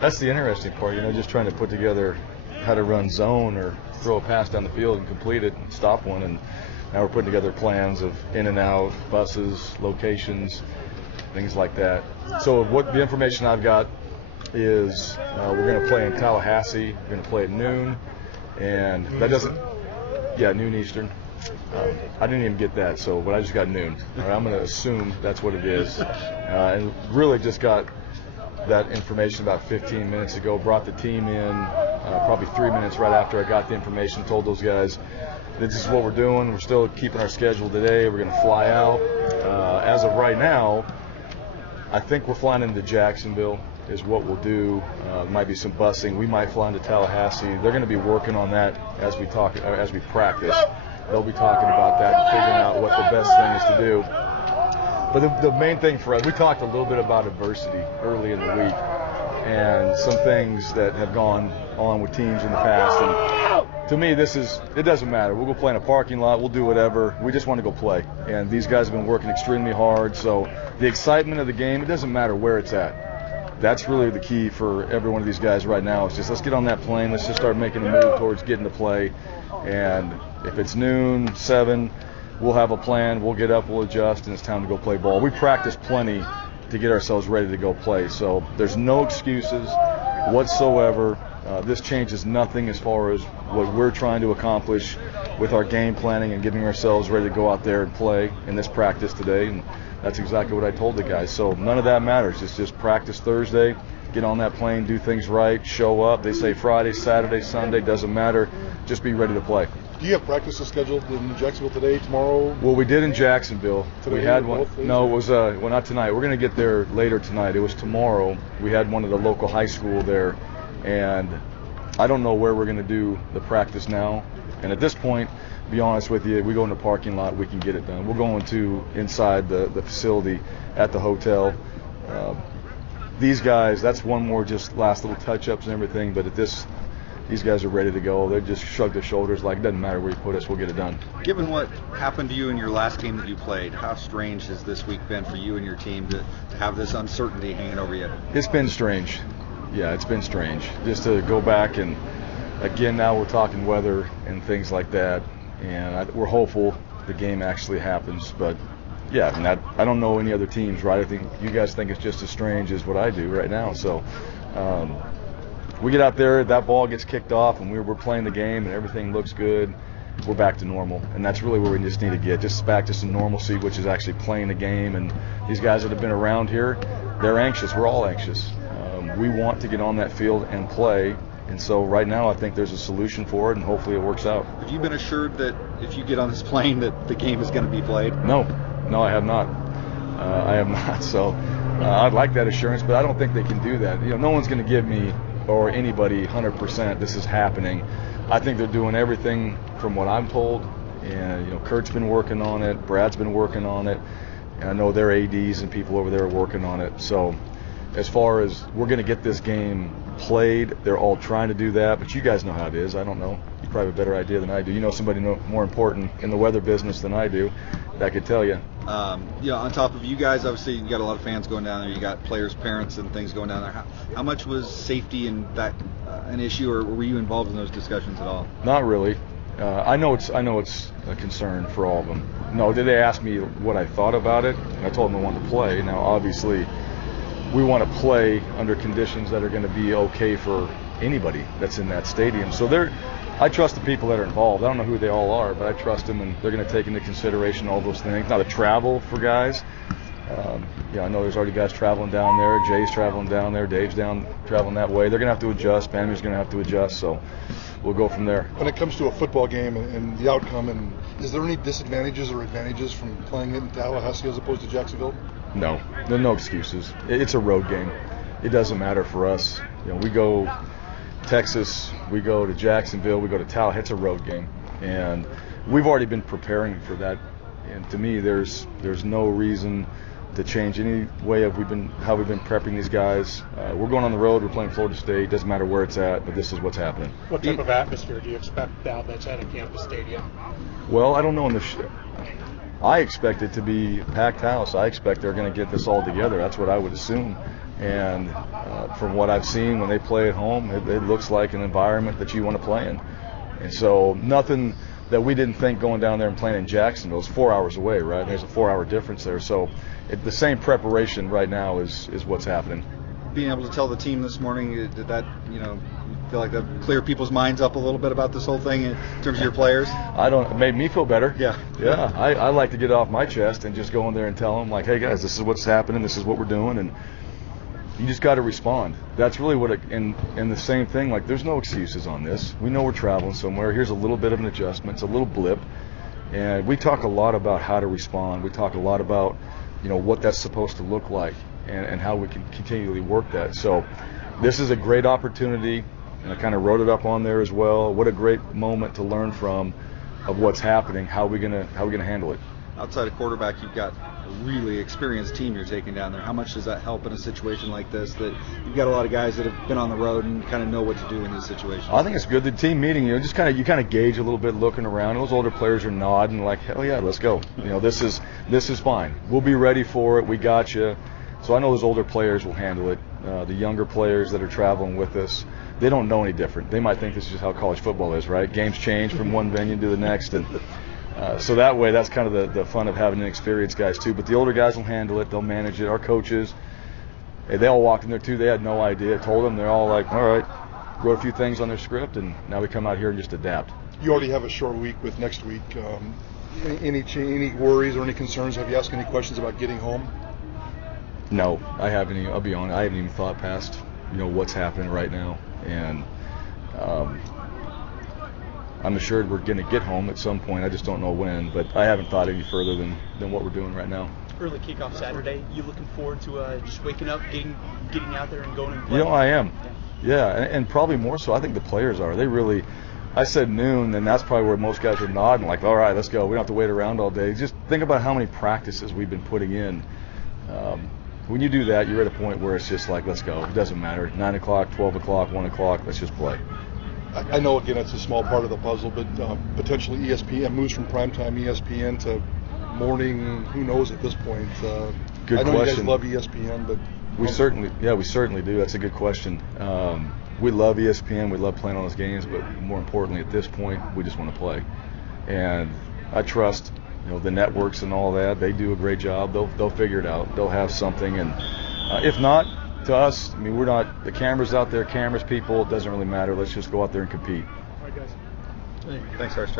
That's the interesting part, just trying to put together how to run zone or throw a pass down the field and complete it and stop one. And now we're putting together plans of in and out, buses, locations, things like that. So what the information I've got is we're going to play in Tallahassee. We're going to play at noon, and that doesn't, noon Eastern. I didn't even get that, but I just got noon. All right, I'm going to assume that's what it is, and really just got that information about 15 minutes ago. Brought the team in probably 3 minutes right after I got the information. Told those guys this is what we're doing. We're still keeping our schedule today. We're going to fly out. As of right now, I think we're flying into Jacksonville is what we'll do. Might be some busing. We might fly into Tallahassee. They're going to be working on that as we practice. They'll be talking about that and figuring out what the best thing is to do. But the main thing for us, we talked a little bit about adversity early in the week and some things that have gone on with teams in the past. And to me, it doesn't matter. We'll go play in a parking lot. We'll do whatever. We just want to go play. And these guys have been working extremely hard. So the excitement of the game, it doesn't matter where it's at. That's really the key for every one of these guys right now. Is just let's get on that plane. Let's just start making a move towards getting to play. And if it's noon, 7, we'll have a plan. We'll get up, we'll adjust, and it's time to go play ball. We practice plenty to get ourselves ready to go play. So there's no excuses whatsoever. This changes nothing as far as what we're trying to accomplish with our game planning and getting ourselves ready to go out there and play in this practice today. And that's exactly what I told the guys. So none of that matters. It's just practice Thursday, get on that plane, do things right, show up. They say Friday, Saturday, Sunday, doesn't matter. Just be ready to play. Do you have practices scheduled in Jacksonville today, tomorrow? Well, we did in Jacksonville. Today, we had one. No, it was not tonight. We're going to get there later tonight. It was tomorrow. We had one at the local high school there, and I don't know where we're going to do the practice now. And at this point, to be honest with you, we go in the parking lot, we can get it done. We're going to inside the facility at the hotel. These guys, that's one more just last little touch-ups and everything, but these guys are ready to go. They just shrug their shoulders like, it doesn't matter where you put us, we'll get it done. Given what happened to you in your last game that you played, how strange has this week been for you and your team to have this uncertainty hanging over you? It's been strange. Yeah, it's been strange. Just to go back and, again, now we're talking weather and things like that, and we're hopeful the game actually happens. But, yeah, I don't know any other teams, right? I think you guys think it's just as strange as what I do right now. So we get out there, that ball gets kicked off, and we're playing the game, and everything looks good. We're back to normal, and that's really where we just need to get, just back to some normalcy, which is actually playing the game. And these guys that have been around here, they're anxious. We're all anxious. We want to get on that field and play, and so right now I think there's a solution for it, and hopefully it works out. Have you been assured that if you get on this plane that the game is going to be played? No, I have not. I have not. So I'd like that assurance, but I don't think they can do that. No one's going to give me or anybody 100% this is happening. I think they're doing everything from what I'm told, and Kurt's been working on it, Brad's been working on it, and I know their ADs and people over there are working on it. So as far as we're going to get this game played, they're all trying to do that, but you guys know how it is. I don't know. You probably have a better idea than I do. You know somebody more important in the weather business than I do that could tell you. On top of you guys, obviously you got a lot of fans going down there. You got players' parents and things going down there. How much was safety and that an issue, or were you involved in those discussions at all? Not really. I know it's a concern for all of them. No, did they ask me what I thought about it? I told them I wanted to play. Now, obviously, we want to play under conditions that are going to be okay for anybody that's in that stadium. So I trust the people that are involved. I don't know who they all are, but I trust them, and they're going to take into consideration all those things. Now, the travel for guys, I know there's already guys traveling down there. Jay's traveling down there. Dave's traveling that way. They're going to have to adjust. Bammy's going to have to adjust. So we'll go from there. When it comes to a football game and the outcome, and is there any disadvantages or advantages from playing it in Tallahassee as opposed to Jacksonville? No, there are no excuses. It's a road game. It doesn't matter for us. We go Texas, we go to Jacksonville, we go to Tallahassee. It's a road game, and we've already been preparing for that. And to me, there's no reason to change any way how we've been prepping these guys. We're going on the road. We're playing Florida State. Doesn't matter where it's at, but this is what's happening. What type of atmosphere do you expect now that's at a campus stadium? Well, I don't know. I expect it to be a packed house. I expect they're going to get this all together. That's what I would assume. And from what I've seen when they play at home, it looks like an environment that you want to play in. And so nothing that we didn't think going down there and playing in Jacksonville. It's 4 hours away, right? There's a 4-hour difference there. So the same preparation right now is what's happening. Being able to tell the team this morning, did that, feel like that clear people's minds up a little bit about this whole thing in terms of your players? It made me feel better. Yeah. I like to get it off my chest and just go in there and tell them, like, hey guys, this is what's happening, this is what we're doing, and you just got to respond. That's really what and the same thing, like, there's no excuses on this. We know we're traveling somewhere. Here's a little bit of an adjustment. It's a little blip. And we talk a lot about how to respond. We talk a lot about, what that's supposed to look like and how we can continually work that. So this is a great opportunity, and I kind of wrote it up on there as well. What a great moment to learn from of what's happening. How are we gonna handle it? Outside of quarterback, you've got a really experienced team you're taking down there. How much does that help in a situation like this, that you've got a lot of guys that have been on the road and kind of know what to do in these situations? I think it's good. The team meeting, you kind of gauge a little bit, looking around. Those older players are nodding like, hell yeah, let's go. This is fine. We'll be ready for it. We got you. So I know those older players will handle it. The younger players that are traveling with us, they don't know any different. They might think this is just how college football is, right? Games change from one venue to the next, and so that way, that's kind of the fun of having inexperienced guys too. But the older guys will handle it. They'll manage it. Our coaches, they all walked in there too. They had no idea. Told them, they're all like, all right, wrote a few things on their script, and now we come out here and just adapt. You already have a short week with next week. Any worries or any concerns? Have you asked any questions about getting home? No, I haven't. I'll be honest. I haven't even thought past what's happening right now, and I'm assured we're going to get home at some point. I just don't know when, but I haven't thought any further than what we're doing right now. Early kickoff Saturday. You looking forward to just waking up, getting out there and going and playing? I am. Yeah, and probably more so. I think the players are. They really. I said noon, and that's probably where most guys are nodding, like, all right, let's go. We don't have to wait around all day. Just think about how many practices we've been putting in. When you do that, you're at a point where it's just like, let's go. It doesn't matter. 9 o'clock, 12 o'clock, 1 o'clock, let's just play. I know, again, it's a small part of the puzzle, but potentially ESPN moves from primetime ESPN to morning, who knows at this point. Good question. I know you guys love ESPN, but we certainly do. That's a good question. We love ESPN. We love playing on those games, but more importantly, at this point, we just want to play. And I trust, the networks and all that. They do a great job. They'll figure it out. They'll have something, and if not, to us, we're not the cameras out there. Cameras, people, it doesn't really matter. Let's just go out there and compete. All right, guys. Thanks, Harsh.